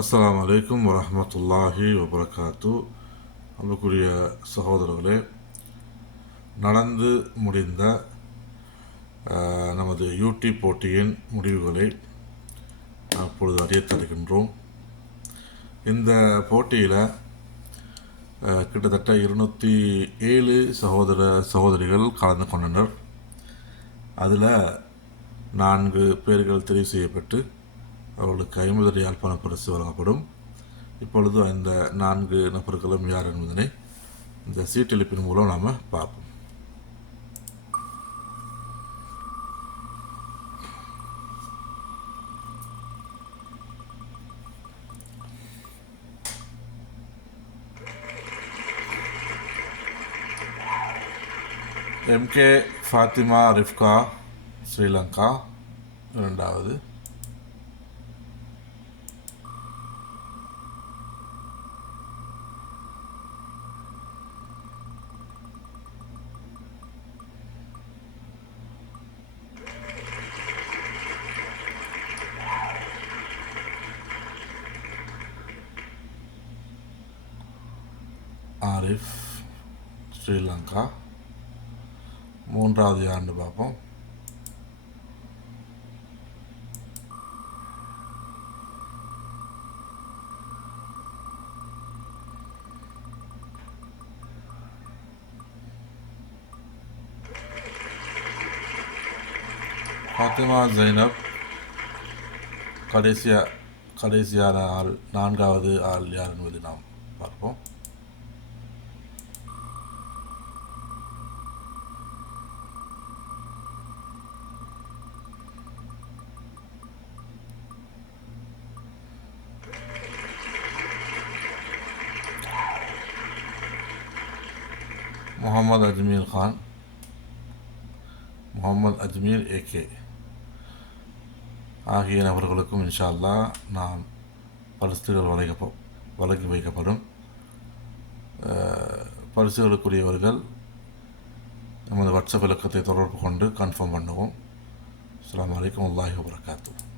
அஸ்ஸலாமு அலைக்கும் வரஹ்மத்துல்லாஹி வபரகாத்து. அன்புக்குரிய சகோதரர்களே, நடந்து முடிந்த நமது யூடியூப் போட்டியின் முடிவுகளை அப்பொழுது அறிய தருகின்றோம். இந்த போட்டியில் கிட்டத்தட்ட 207 சகோதரிகள் கலந்து கொண்டனர். அதில் 4 பேர்கள் தெரிவு செய்யப்பட்டு அவர்களுக்கு 50 ரியால் பணப்பரிசு வழங்கப்படும். இப்பொழுது அந்த 4 நபர்களும் யார் என்பதனை இந்த சீட்டெழுப்பின் மூலம் நாம் பார்ப்போம். எம்கே ஃபாத்திமா ரிஃப்கா, ஸ்ரீலங்கா இரண்டாவது. ஆரிஃப், ஸ்ரீலங்கா. மூன்றாவது யாருன்னு பார்ப்போம். ஃபாத்திமா ஜைனப். கடைசியான ஆள், 4வது ஆள் யார் என்பதை நாம் பார்ப்போம். முகமது அஜ்மீர் கான், முகமது அஜ்மீர் ஏகே ஆகிய நபர்களுக்கும் இன்ஷா அல்லாஹ் நாம் பரிசுகள் வழங்கி வைக்கப்படும். பரிசுகளுக்குரியவர்கள் நமது வாட்ஸ்அப் இலக்கத்தை தொடர்பு கொண்டு கன்ஃபார்ம் பண்ணுவோம். அஸ்ஸலாமு அலைக்கும் வரஹ்மத்துல்லாஹி வபரகாத்துஹு.